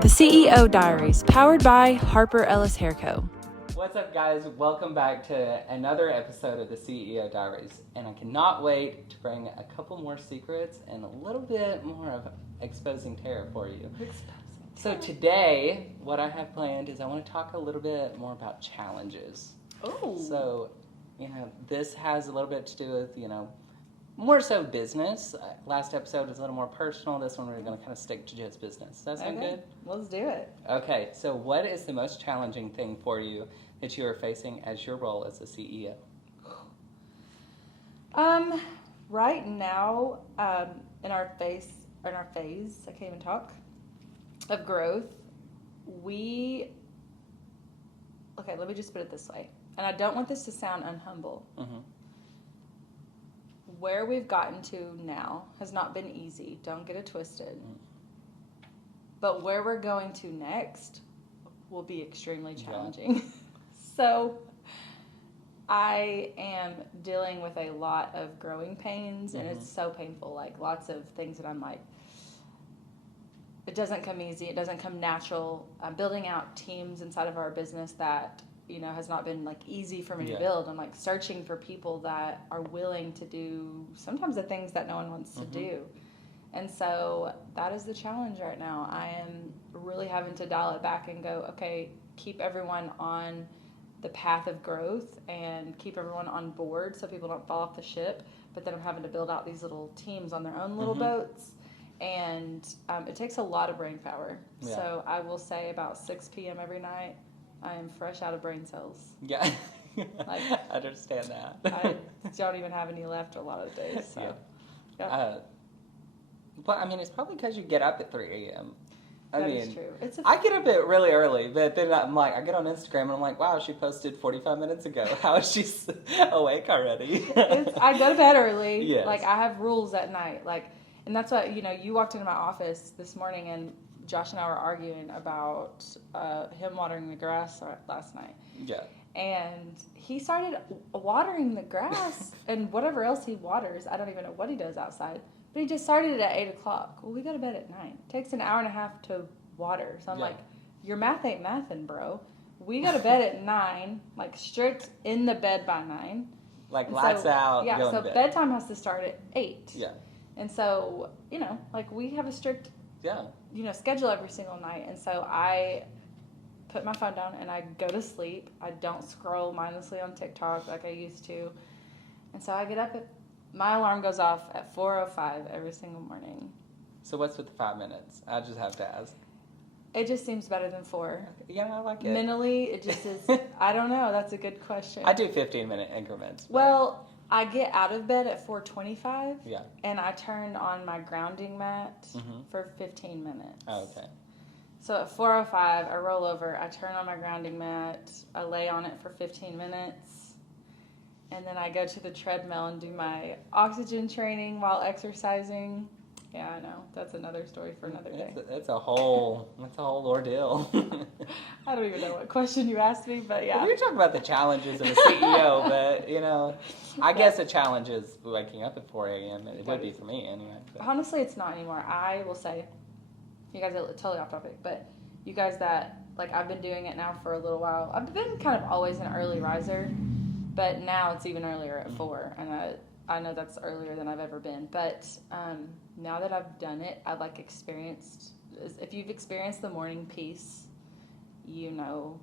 The CEO Diaries, powered by Harper Ellis Hair Co. What's up, guys? Welcome back to another episode of the CEO Diaries. And I cannot wait to bring a couple more secrets and a little bit more of exposing terror for you. So today, what I have planned is I want to talk a little bit more about challenges. Oh. So, this has a little bit to do with, more so business. Last episode was a little more personal. This one we're going to kind of stick to just business. Does that sound good? Let's do it. Okay, so what is the most challenging thing for you that you are facing as your role as a CEO? Right now, in our phase, I can't even talk, of growth, let me just put it this way, and I don't want this to sound unhumble. Mm-hmm. Where we've gotten to now has not been easy. Don't get it twisted. Mm. But where we're going to next will be extremely challenging. Yeah. So I am dealing with a lot of growing pains, and it's so painful. Like, lots of things that I'm like, it doesn't come easy. It doesn't come natural. I'm building out teams inside of our business that, has not been like easy for me to build. I'm like searching for people that are willing to do sometimes the things that no one wants to do. And so that is the challenge right now. I am really having to dial it back and go, okay, keep everyone on the path of growth and keep everyone on board so people don't fall off the ship. But then I'm having to build out these little teams on their own little boats. And it takes a lot of brain power. Yeah. So I will say about 6 p.m. every night, I am fresh out of brain cells. Yeah. I understand that. I don't even have any left a lot of the days. So. Yeah. But, it's probably because you get up at 3 a.m. That is true. I get up at really early, but then I'm like, I get on Instagram and I'm like, wow, she posted 45 minutes ago. How is she awake already? I go to bed early. Yes. Like, I have rules at night. And that's what, you walked into my office this morning and Josh and I were arguing about him watering the grass last night. Yeah. And he started watering the grass and whatever else he waters. I don't even know what he does outside. But he just started it at 8 o'clock. Well, we go to bed at 9. It takes an hour and a half to water. So I'm like, your math ain't mathin', bro. We go to bed at 9, like strict in the bed by 9. Like lights out. Yeah, so bedtime has to start at 8. Yeah. And so, we have a strict schedule every single night. And so I put my phone down and I go to sleep. I don't scroll mindlessly on TikTok like I used to. And so I get up my alarm goes off at 4:05 every single morning. So what's with the 5 minutes? I just have to ask. It just seems better than 4. Yeah, I like it. Mentally, it just is, I don't know. That's a good question. I do 15-minute increments. Well, I get out of bed at 4:25. Yeah. And I turn on my grounding mat for 15 minutes. Oh, okay. So at 4:05, I roll over, I turn on my grounding mat, I lay on it for 15 minutes, and then I go to the treadmill and do my oxygen training while exercising. Yeah, I know. That's another story for another day. That's a whole ordeal. I don't even know what question you asked me, but yeah. Well, we were talking about the challenges of a CEO, but, I guess a challenge is waking up at 4 a.m. It would be for me anyway. But. Honestly, it's not anymore. I will say, you guys are totally off topic, but you guys that, I've been doing it now for a little while. I've been kind of always an early riser, but now it's even earlier at 4, and I know that's earlier than I've ever been, but now that I've done it, I've experienced, if you've experienced the morning peace, you're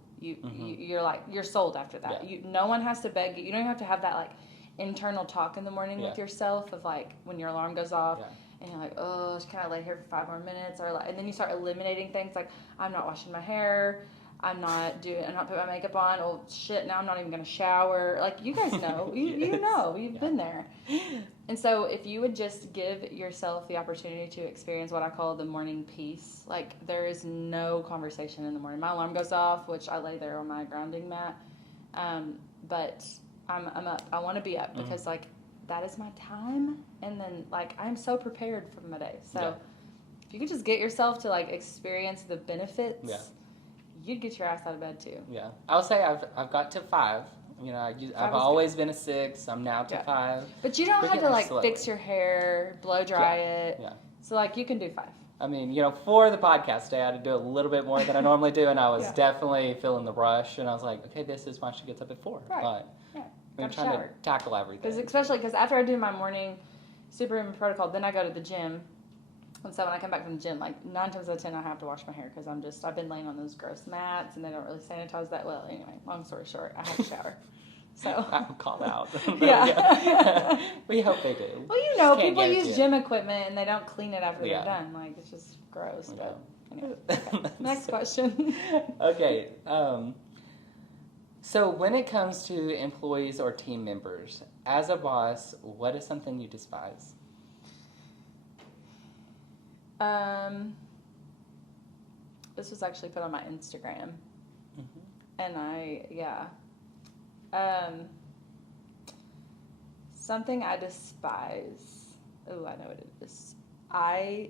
sold after that. Yeah. No one has to beg you. You don't have to have that internal talk in the morning with yourself of when your alarm goes off. Yeah. And you're like, oh, just kind of lay here for 5 more minutes, and then you start eliminating things like, I'm not washing my hair, I'm not putting my makeup on. Oh shit! Now I'm not even gonna shower. You guys know, you know, you've been there. And so if you would just give yourself the opportunity to experience what I call the morning peace, there is no conversation in the morning. My alarm goes off, which I lay there on my grounding mat, but I'm up. I want to be up because that is my time, and then I'm so prepared for my day. So if you could just get yourself to experience the benefits. Yeah. You'd get your ass out of bed too. Yeah, I'll say I've got to 5. I've always been a 6. I'm now to 5. But you don't have to fix your hair, blow dry it, So, like, you can do 5. I mean, for the podcast day, I had to do a little bit more than I normally do, and I was Yeah. definitely feeling the rush, and I was like, okay, this is why she gets up at 4. Right. But Right. we're Gotta trying shower. to tackle everything. Especially because after I do my morning superhuman protocol, then I go to the gym. And so when I come back from the gym, like 9 times out of 10, I have to wash my hair because I've been laying on those gross mats and they don't really sanitize that well. Anyway, long story short, I have to shower. So I'm called out. Yeah. We hope they do. Well, Just can't people guarantee use it. gym equipment and they don't clean it after Yeah. they're done. Like, it's just gross. Yeah. But anyway, okay. Next question. Okay. So when it comes to employees or team members, as a boss, what is something you despise? This was actually put on my Instagram. Mm-hmm. And something I despise. Oh, I know what it is.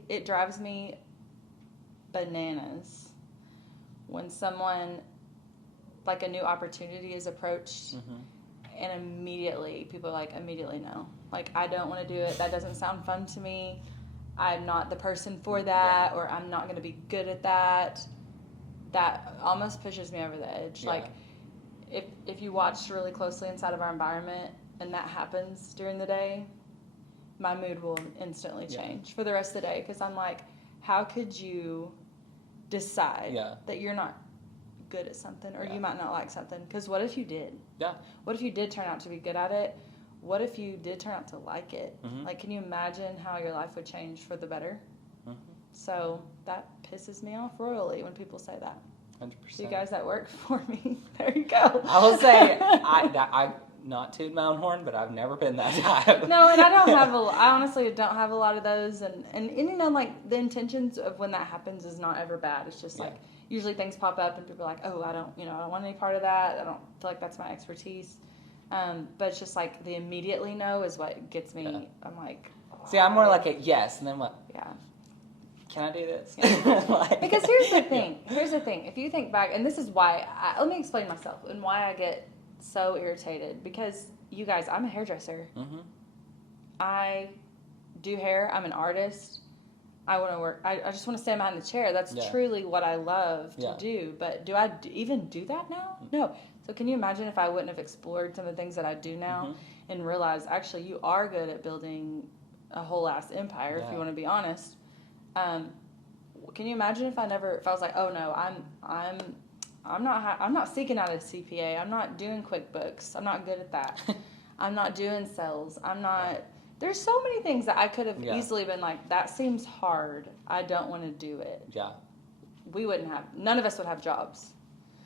It drives me bananas when someone, like a new opportunity is approached and immediately, people are like, immediately no. Like, I don't want to do it. That doesn't sound fun to me. I'm not the person for that, or I'm not going to be good at that. That almost pushes me over the edge. Yeah. Like, if you watch really closely inside of our environment and that happens during the day, my mood will instantly change for the rest of the day. Because I'm like, how could you decide that you're not good at something, or you might not like something? Because what if you did? Yeah. What if you did turn out to be good at it? What if you did turn out to like it? Mm-hmm. Like, can you imagine how your life would change for the better? Mm-hmm. So that pisses me off royally when people say that. 100%. So you guys that work for me, there you go. I will say, I not toot my own horn, but I've never been that type. No, and I honestly don't have a lot of those, and like, the intentions of when that happens is not ever bad. It's just like, usually things pop up and people are like, oh, I don't want any part of that. I don't feel like that's my expertise. But it's just like the immediately no is what gets me. Yeah. I'm like, oh. See, I'm more like a yes, and then what? Yeah. Can I do this? Because here's the thing. Here's the thing. If you think back, and this is why, let me explain myself and why I get so irritated. Because you guys, I'm a hairdresser. Mm-hmm. I do hair. I'm an artist. I want to work. I just want to stand behind the chair. That's truly what I love to do. But do I even do that now? No. So can you imagine if I wouldn't have explored some of the things that I do now and realized, actually, you are good at building a whole ass empire, if you want to be honest. Can you imagine if I was like, oh no, I'm not seeking out a CPA. I'm not doing QuickBooks. I'm not good at that. I'm not doing sales. There's so many things that I could have easily been like, that seems hard. I don't want to do it. Yeah. None of us would have jobs.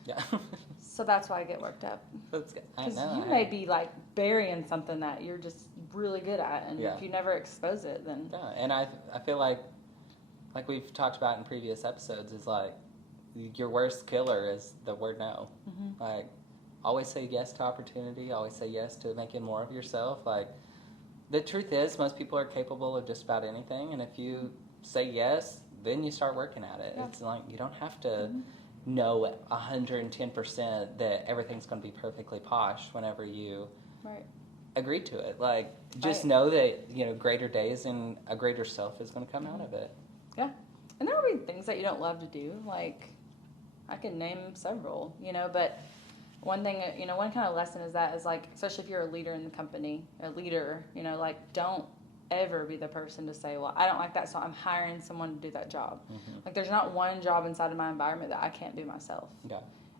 Yeah. So that's why I get worked up. That's good. Because you may be like burying something that you're just really good at, and if you never expose it, then... Yeah, and I feel like we've talked about in previous episodes, is like, your worst killer is the word no. Mm-hmm. Like, always say yes to opportunity, always say yes to making more of yourself. Like, the truth is, most people are capable of just about anything, and if you say yes, then you start working at it. Yeah. It's like, you don't have to know 110% that everything's going to be perfectly posh whenever you agree to it. Like, just know that, greater days and a greater self is going to come out of it. Yeah. And there will be things that you don't love to do. Like, I can name several, but one thing, one kind of lesson is like, especially if you're a leader in the company, like, don't ever be the person to say, well, I don't like that, so I'm hiring someone to do that job. Mm-hmm. Like, there's not one job inside of my environment that I can't do myself. Yeah.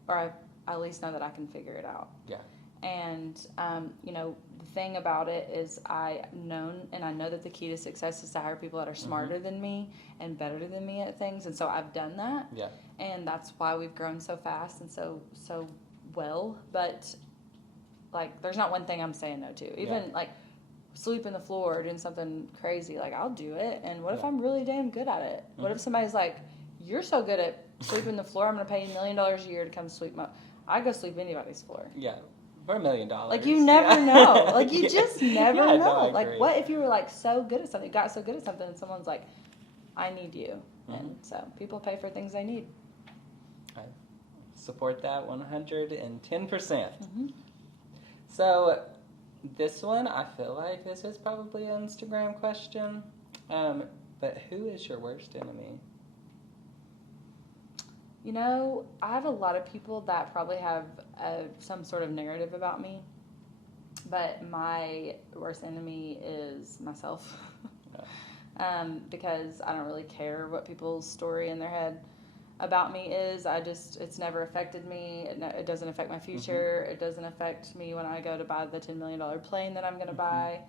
Or I at least know that I can figure it out. Yeah. And, the thing about it is I know that the key to success is to hire people that are smarter than me and better than me at things. And so I've done that. Yeah. And that's why we've grown so fast and so well. But, like, there's not one thing I'm saying no to. Even, like, sweeping the floor or doing something crazy, like, I'll do it. And what if I'm really damn good at it? Mm-hmm. What if somebody's like, you're so good at sweeping the floor, I'm going to pay you $1 million a year to come sweep I'd go sweep anybody's floor. Yeah. For $1 million. Like, you never know. Like, you just never know. No, like, what if you were, like, so good at something, you got so good at something, and someone's like, I need you. Mm-hmm. And so people pay for things they need. I support that 110%. Mm-hmm. So this one, I feel like this is probably an Instagram question. But who is your worst enemy? You know, I have a lot of people that probably have some sort of narrative about me, but my worst enemy is myself. Because I don't really care what people's story in their head about me is. It's never affected me. It doesn't affect my future. It doesn't affect me when I go to buy the $10 million plane that I'm going to buy.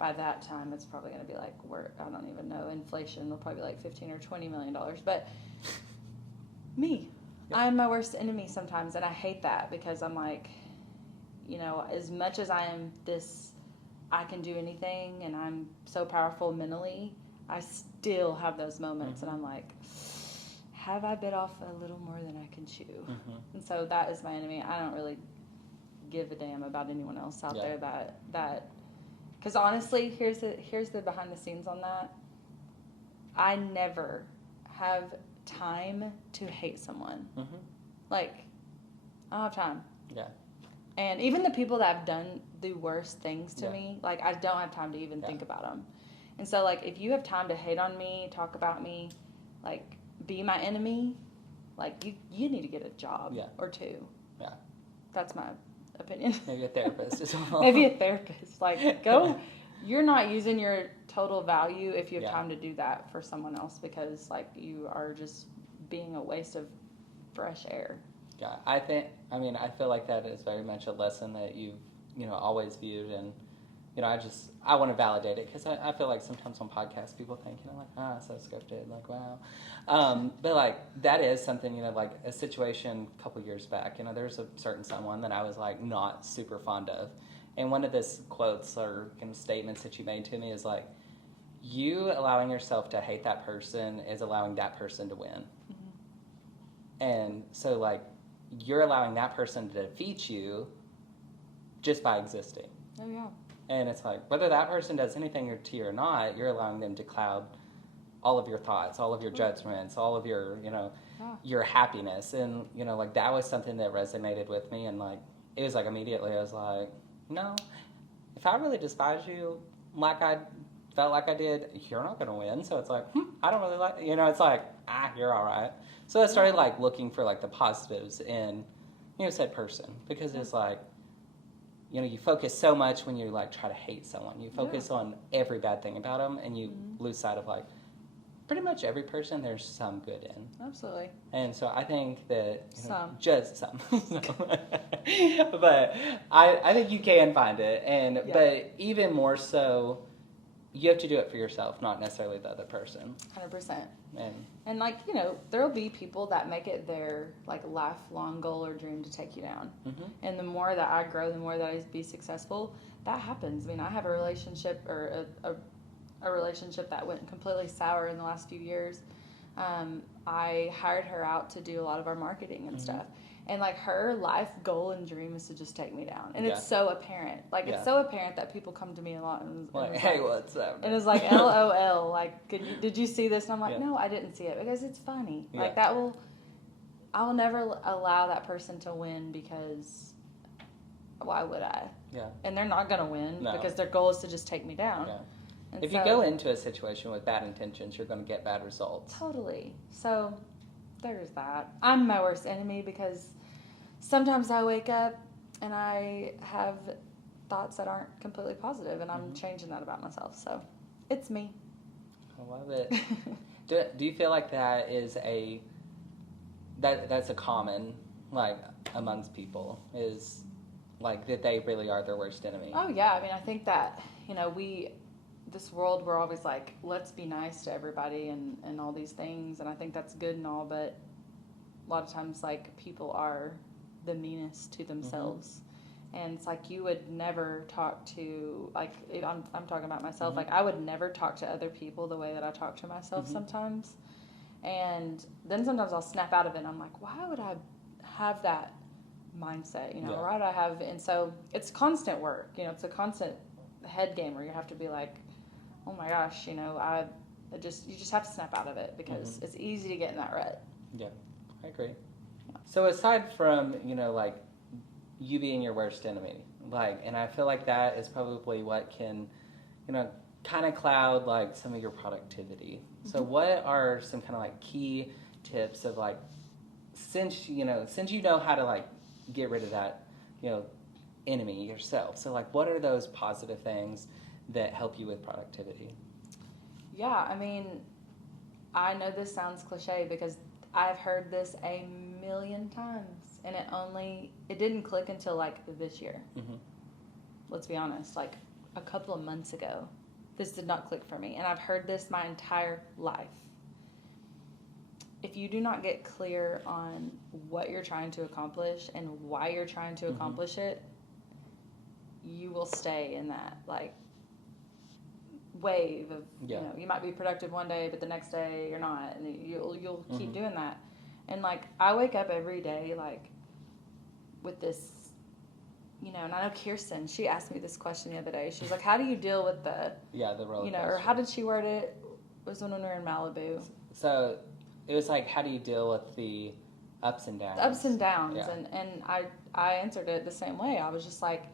By that time, it's probably going to be like, I don't even know, inflation will probably be like $15 or $20 million. But me, I'm my worst enemy sometimes, and I hate that because I'm like, you know, as much as I am this, I can do anything, and I'm so powerful mentally, I still have those moments, and I'm like, have I bit off a little more than I can chew? And so that is my enemy. I don't really give a damn about anyone else out there that because honestly, here's the behind the scenes on that. I never have time to hate someone. Like, I don't have time. Yeah. And even the people that have done the worst things to me, like, I don't have time to even think about them. And so, like, if you have time to hate on me, talk about me, like, be my enemy, like, you need to get a job or two. Yeah. That's my opinion. Maybe a therapist as well. Maybe a therapist. Like, go. You're not using your total value if you have time to do that for someone else because, like, you are just being a waste of fresh air. Yeah, I feel like that is very much a lesson that you've, always viewed. And, I want to validate it because I feel like sometimes on podcasts people think, so scripted, like, wow. But, like, that is something, like a situation a couple years back, there's a certain someone that I was, like, not super fond of. And one of these quotes or kind of statements that you made to me is, like, you allowing yourself to hate that person is allowing that person to win. And so, like, you're allowing that person to defeat you just by existing. Oh, yeah. And it's like, whether that person does anything to you or not, you're allowing them to cloud all of your thoughts, all of your judgments, all of your, your happiness. And, like, that was something that resonated with me. And, like, it was like immediately I was like, no, if I really despise you like I felt like I did, you're not going to win. So it's like, I don't really like, it's like, you're all right. So I started, like, looking for, like, the positives in, said person. Because it's like, you focus so much when you, like, try to hate someone. You focus on every bad thing about them, and you lose sight of, like, pretty much every person there's some good in. Absolutely. And so I think that... just some. But I think you can find it. And But even more so, you have to do it for yourself, not necessarily the other person. 100%. And like, there will be people that make it their, like, lifelong goal or dream to take you down. And the more that I grow, the more that I be successful, that happens. I mean, I have a relationship or a relationship that went completely sour in the last few years. I hired her out to do a lot of our marketing and stuff. And, like, her life goal and dream is to just take me down. And it's so apparent. Like, it's so apparent that people come to me a lot. And like, hey, what's up? And it's like, LOL. Like, did you see this? And I'm like, no, I didn't see it. Because it's funny. Like, I will never allow that person to win because why would I? Yeah. And they're not going to win because their goal is to just take me down. Yeah. And if you go into a situation with bad intentions, you're going to get bad results. Totally. So there's that. I'm my worst enemy because sometimes I wake up and I have thoughts that aren't completely positive, and I'm changing that about myself. So it's me. I love it. Do you feel like that is that's a common, like, amongst people, is like that they really are their worst enemy? Oh yeah. I mean, I think that, this world, we're always like, let's be nice to everybody and all these things, and I think that's good and all, but a lot of times, like, people are the meanest to themselves. And it's like, you would never talk to, like, I'm talking about myself, like, I would never talk to other people the way that I talk to myself sometimes. And then sometimes I'll snap out of it and I'm like, why would I have that mindset, why would I have, and so it's constant work, it's a constant head game where you have to be like, oh my gosh, you just have to snap out of it because it's easy to get in that rut. Yeah, I agree. Yeah. So aside from, like, you being your worst enemy, like, and I feel like that is probably what can, kind of cloud like some of your productivity. So what are some kind of like key tips of like, since you know how to like get rid of that, enemy yourself. So like, what are those positive things that help you with productivity? Yeah, I mean, I know this sounds cliche because I've heard this a million times, and it didn't click until like this year. Mm-hmm. Let's be honest, like a couple of months ago, this did not click for me, and I've heard this my entire life. If you do not get clear on what you're trying to accomplish and why you're trying to accomplish it, you will stay in that like wave of you might be productive one day, but the next day you're not, and you'll keep doing that. And like, I wake up every day like with this, and I know Kirsten, she asked me this question the other day. She was like, how do you deal with the roller coaster, or how did she word it? It was when we were in Malibu. So it was like, how do you deal with the ups and downs? The ups and downs. Yeah. And I answered it the same way. I was just like,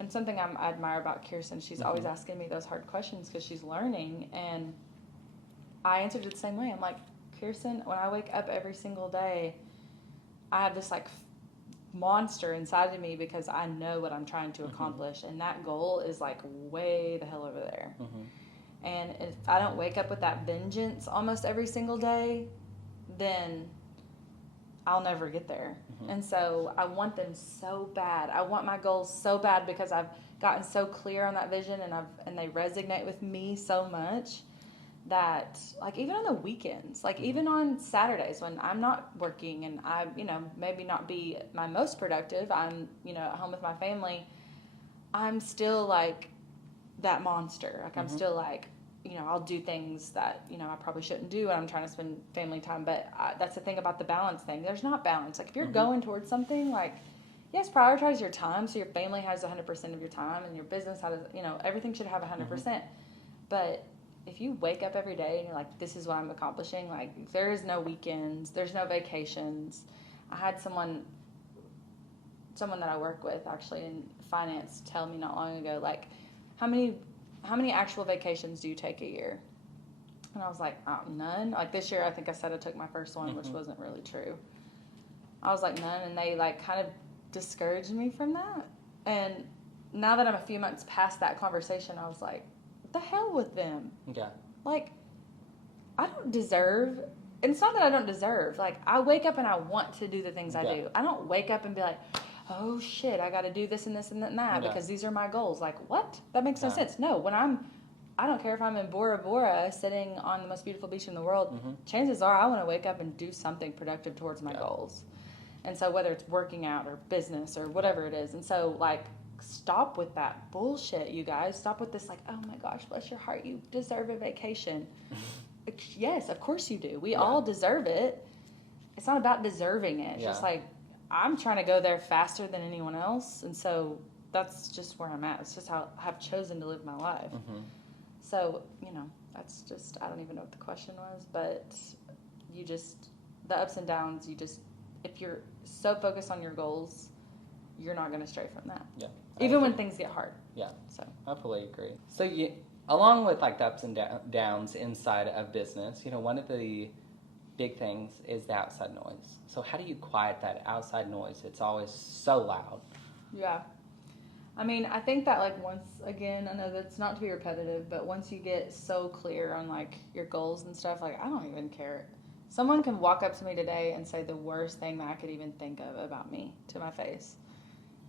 and something I admire about Kirsten, she's always asking me those hard questions because she's learning. And I answered it the same way. I'm like, Kirsten, when I wake up every single day, I have this like monster inside of me because I know what I'm trying to accomplish. And that goal is like way the hell over there. And if I don't wake up with that vengeance almost every single day, then I'll never get there. And so I want them so bad. I want my goals so bad because I've gotten so clear on that vision, and they resonate with me so much that like even on the weekends, like even on Saturdays when I'm not working and I, maybe not be my most productive, I'm, at home with my family, I'm still like that monster. Like I'm still like, I'll do things that, I probably shouldn't do when I'm trying to spend family time. But that's the thing about the balance thing. There's not balance. Like if you're going towards something, like, yes, prioritize your time so your family has 100% of your time and your business has, everything should have 100%. But if you wake up every day and you're like, this is what I'm accomplishing, like there is no weekends, there's no vacations. I had someone that I work with actually in finance tell me not long ago, like, how many actual vacations do you take a year? And I was like, oh, none. Like this year, I think I said I took my first one, which wasn't really true. I was like, none. And they like kind of discouraged me from that. And now that I'm a few months past that conversation, I was like, what the hell with them? Yeah. Like, I don't deserve, and it's not that I don't deserve. Like, I wake up and I want to do the things I do. I don't wake up and be like, oh shit, I got to do this and this and that because these are my goals. Like, what? That makes no sense. No, I don't care if I'm in Bora Bora sitting on the most beautiful beach in the world. Chances are I want to wake up and do something productive towards my goals. And so whether it's working out or business or whatever it is. And so like, stop with that bullshit, you guys. Stop with this like, oh my gosh, bless your heart, you deserve a vacation. Yes, of course you do. We all deserve it. It's not about deserving it. It's just like, I'm trying to go there faster than anyone else, and so that's just where I'm at. It's just how I've chosen to live my life. So, that's just, I don't even know what the question was, but the ups and downs, if you're so focused on your goals, you're not going to stray from that. Yeah. Even when things get hard. Yeah. So I fully agree. So along with like the ups and downs inside of business, one of the big things is the outside noise. So how do you quiet that outside noise? It's always so loud. Yeah. I mean, I think that like once again, I know that's not to be repetitive, but once you get so clear on like your goals and stuff, like I don't even care. Someone can walk up to me today and say the worst thing that I could even think of about me to my face.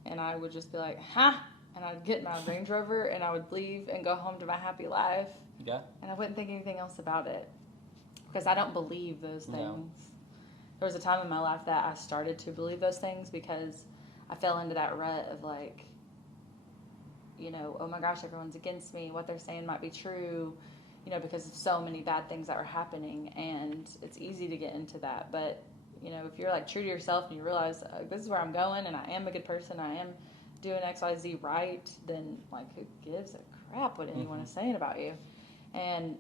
And I would just be like, ha! And I'd get in my Range Rover and I would leave and go home to my happy life. Yeah. And I wouldn't think anything else about it. Because I don't believe those things. No. There was a time in my life that I started to believe those things because I fell into that rut of like, oh my gosh, everyone's against me. What they're saying might be true, because of so many bad things that were happening. And it's easy to get into that. But, if you're like true to yourself and you realize this is where I'm going and I am a good person, I am doing X, Y, Z right, then like who gives a crap what anyone is saying about you? And,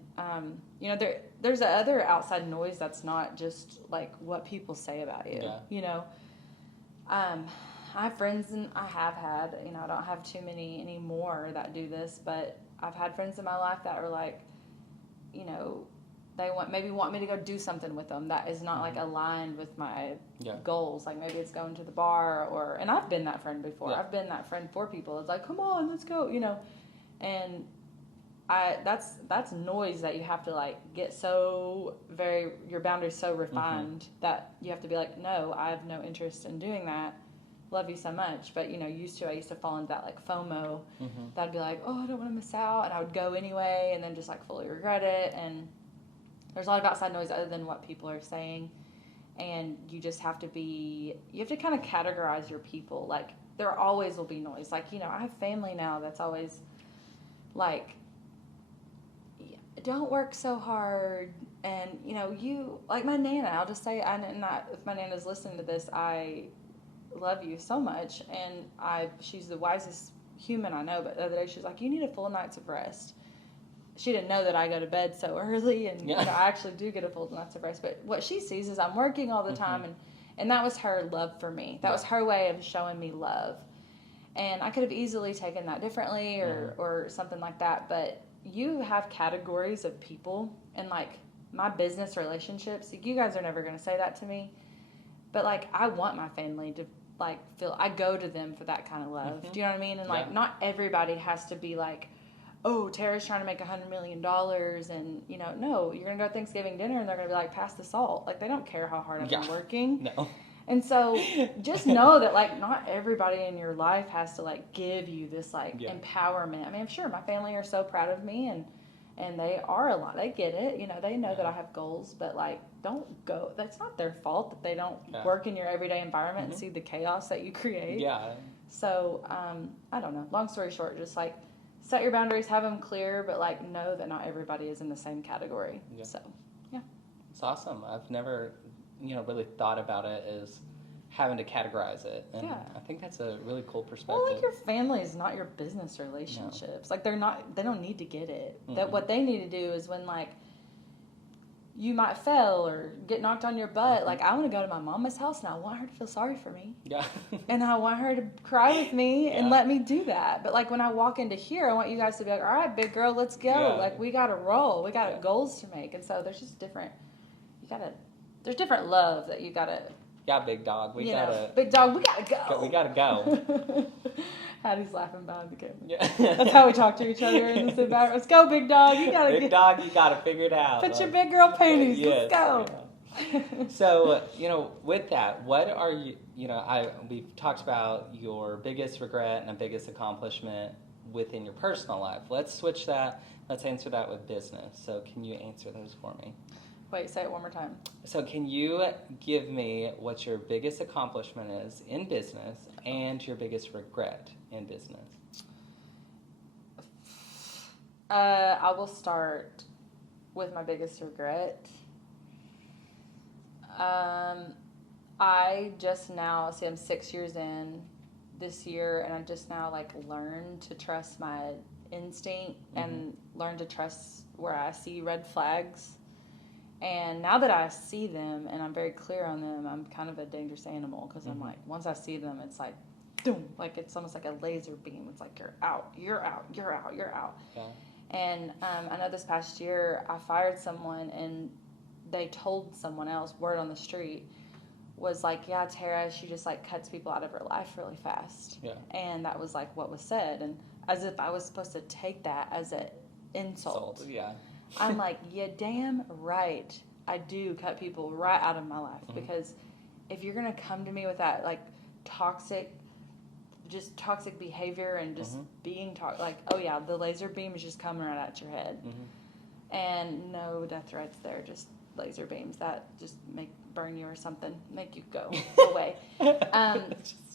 there's other outside noise that's not just, like, what people say about you, I have friends, and I have had, I don't have too many anymore that do this, but I've had friends in my life that are like, they want me to go do something with them that is not like aligned with my goals. Like maybe it's going to the bar and I've been that friend before. Yeah. I've been that friend for people. It's like, come on, let's go, and that's noise that you have to like get your boundaries so refined that you have to be like, no, I have no interest in doing that. Love you so much. But I used to fall into that like FOMO. That'd be like, oh, I don't want to miss out, and I would go anyway and then just like fully regret it. And there's a lot of outside noise other than what people are saying, and you just have to kind of categorize your people. Like there always will be noise. Like I have family now that's always like, don't work so hard, and you like my Nana. I'll just say, if my Nana's listening to this, I love you so much, and she's the wisest human I know. But the other day she's like, you need a full night's of rest. She didn't know that I go to bed so early, and I actually do get a full night's of rest. But what she sees is I'm working all the time, and that was her love for me. That was her way of showing me love. And I could have easily taken that differently or something like that. But you have categories of people, and like my business relationships, you guys are never going to say that to me. But like I want my family to like feel I go to them for that kind of love. Do you know what I mean? And like not everybody has to be like, oh, Tara's trying to make $100 million, and no, you're gonna go to Thanksgiving dinner and they're gonna be like, pass the salt. Like they don't care how hard I've been working. No. And so just know that like not everybody in your life has to like give you this like empowerment. I mean, I'm sure my family are so proud of me, and they are a lot. They get it. They know that I have goals, but like don't go. That's not their fault that they don't work in your everyday environment and see the chaos that you create. Yeah. So I don't know. Long story short, just like set your boundaries, have them clear, but like know that not everybody is in the same category. Yeah. So, yeah. It's awesome. I've never, really thought about it as having to categorize it. And I think that's a really cool perspective. Well, like your family is not your business relationships. No. Like they don't need to get it. That what they need to do is when like you might fail or get knocked on your butt. Like I want to go to my mama's house and I want her to feel sorry for me. Yeah. And I want her to cry with me and let me do that. But like when I walk into here, I want you guys to be like, all right, big girl, let's go. Yeah. Like we got to roll. We got goals to make. And so there's just there's different love that you got to. Yeah, big dog. Big dog, we gotta go. We gotta go. Hattie's laughing behind the camera. Yeah. That's how we talk to each other in this environment. Let's go, big dog. You gotta figure it out. Put your big girl panties. Yes, let's go. Yeah. So, with that, what are you? We've talked about your biggest regret and a biggest accomplishment within your personal life. Let's switch that. Let's answer that with business. So, can you answer those for me? Wait, say it one more time. So can you give me what your biggest accomplishment is in business and your biggest regret in business? I will start with my biggest regret. I just now, I'm 6 years in this year, and I just now learned to trust my instinct and learn to trust where I see red flags. And now that I see them and I'm very clear on them, I'm kind of a dangerous animal because I'm like, once I see them, it's like, boom, like it's almost like a laser beam. It's like, you're out, you're out, you're out, you're out. Yeah. And I know this past year I fired someone and they told someone else, word on the street, was like, yeah, Tara, she just cuts people out of her life really fast. Yeah. And that was what was said. And as if I was supposed to take that as an insult. Yeah. I'm like, yeah, damn right. I do cut people right out of my life because if you're going to come to me with that toxic behavior and just being oh yeah, the laser beam is just coming right at your head. And no death threats there, just laser beams that just burn you or something, make you go away.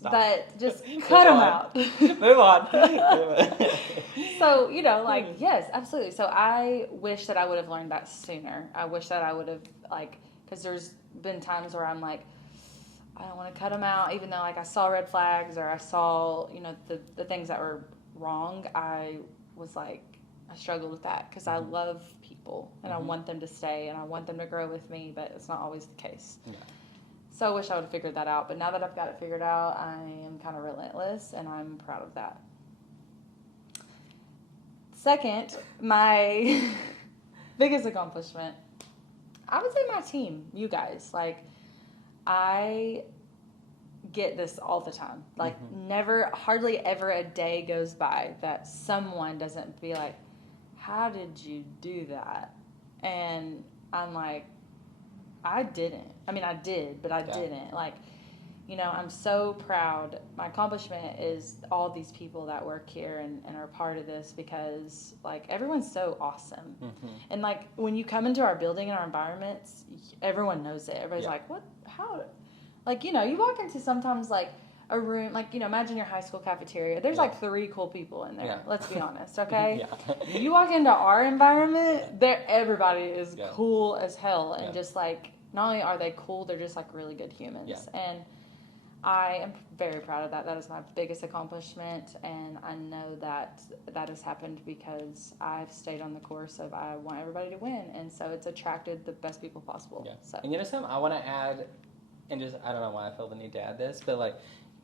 But just cut them out. Move on. So, yes, absolutely. So I wish that I would have learned that sooner. I wish that I would have, because there's been times where I'm like, I don't want to cut them out, even though, I saw red flags or I saw, the things that were wrong. I was I struggled with that because I love people and I want them to stay and I want them to grow with me, but it's not always the case. Yeah. So I wish I would have figured that out. But now that I've got it figured out, I am kind of relentless, and I'm proud of that. Second, my biggest accomplishment, I would say my team, you guys. Like, I get this all the time. Like, hardly ever a day goes by that someone doesn't be like, how did you do that? And I'm like, I didn't. I mean, I did, but I didn't. Like, you know, I'm so proud. My accomplishment is all these people that work here and are part of this because, like, everyone's so awesome. And, like, when you come into our building and our environments, everyone knows it. Everybody's like, what? How? Like, you know, you walk into sometimes, like, a room, like, you know, imagine your high school cafeteria. There's, like, 3 cool people in there. Let's be honest, okay? You walk into our environment, everybody is cool as hell. And just, like, not only are they cool, they're just, like, really good humans. And I am very proud of that. That is my biggest accomplishment, and I know that that has happened because I've stayed on the course of I want everybody to win, and so it's attracted the best people possible. So. And you know something I want to add, and just, I don't know why I feel the need to add this, but like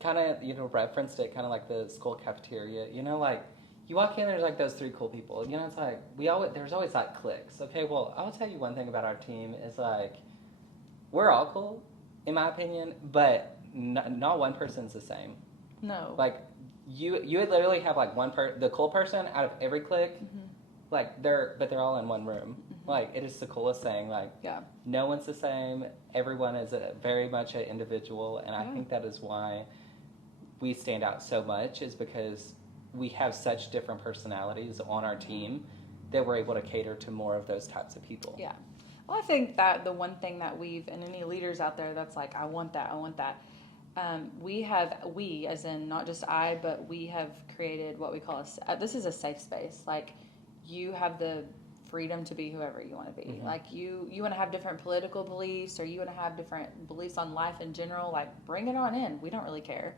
kind of, you know, referenced it, kind of like the school cafeteria, you know, like you walk in, there's like those 3 cool people, you know, it's like there's always like cliques. Okay, well, I'll tell you one thing about our team is like we're all cool, in my opinion, but not one person's the same. No. Like, you would literally have, like, the cool person out of every clique, like, they're all in one room. Like, it is the coolest thing. Like, no one's the same. Everyone is very much an individual, and I think that is why we stand out so much, is because we have such different personalities on our team that we're able to cater to more of those types of people. Yeah. Well, I think that the one thing that and any leaders out there that's like, I want that, we as in not just I, but we have created what we call this is a safe space. Like, you have the freedom to be whoever you want to be. Like, you want to have different political beliefs, or you want to have different beliefs on life in general, like, bring it on in. We don't really care.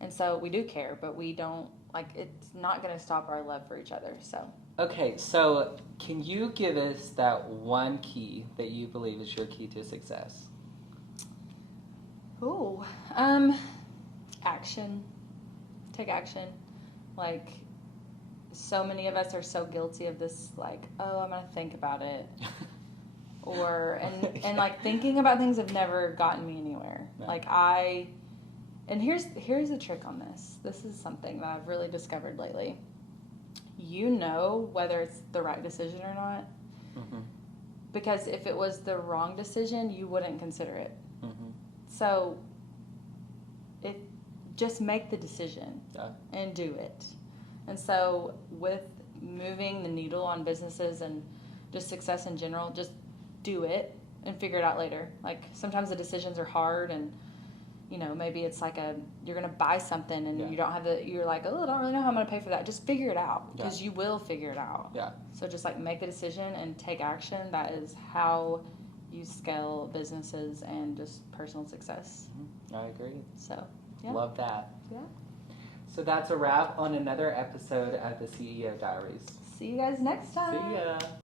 And so we do care, but we don't, like, it's not going to stop our love for each other. So. Okay, so can you give us that one key that you believe is your key to success? Ooh, action. Take action. Like, so many of us are so guilty of this, like, oh, I'm gonna think about it. And like, thinking about things have never gotten me anywhere. No. Like, and here's the trick on this. This is something that I've really discovered lately. You know whether it's the right decision or not. Because if it was the wrong decision, you wouldn't consider it. So, just make the decision and do it. And so, with moving the needle on businesses and just success in general, just do it and figure it out later. Like, sometimes the decisions are hard, and you know, maybe it's like you're going to buy something and you don't have you're like, oh, I don't really know how I'm going to pay for that. Just figure it out, because you will figure it out. So just like make the decision and take action. That is how you scale businesses and just personal success. I agree. So, Love that. Yeah. So that's a wrap on another episode of the CEO Diaries. See you guys next time. See ya.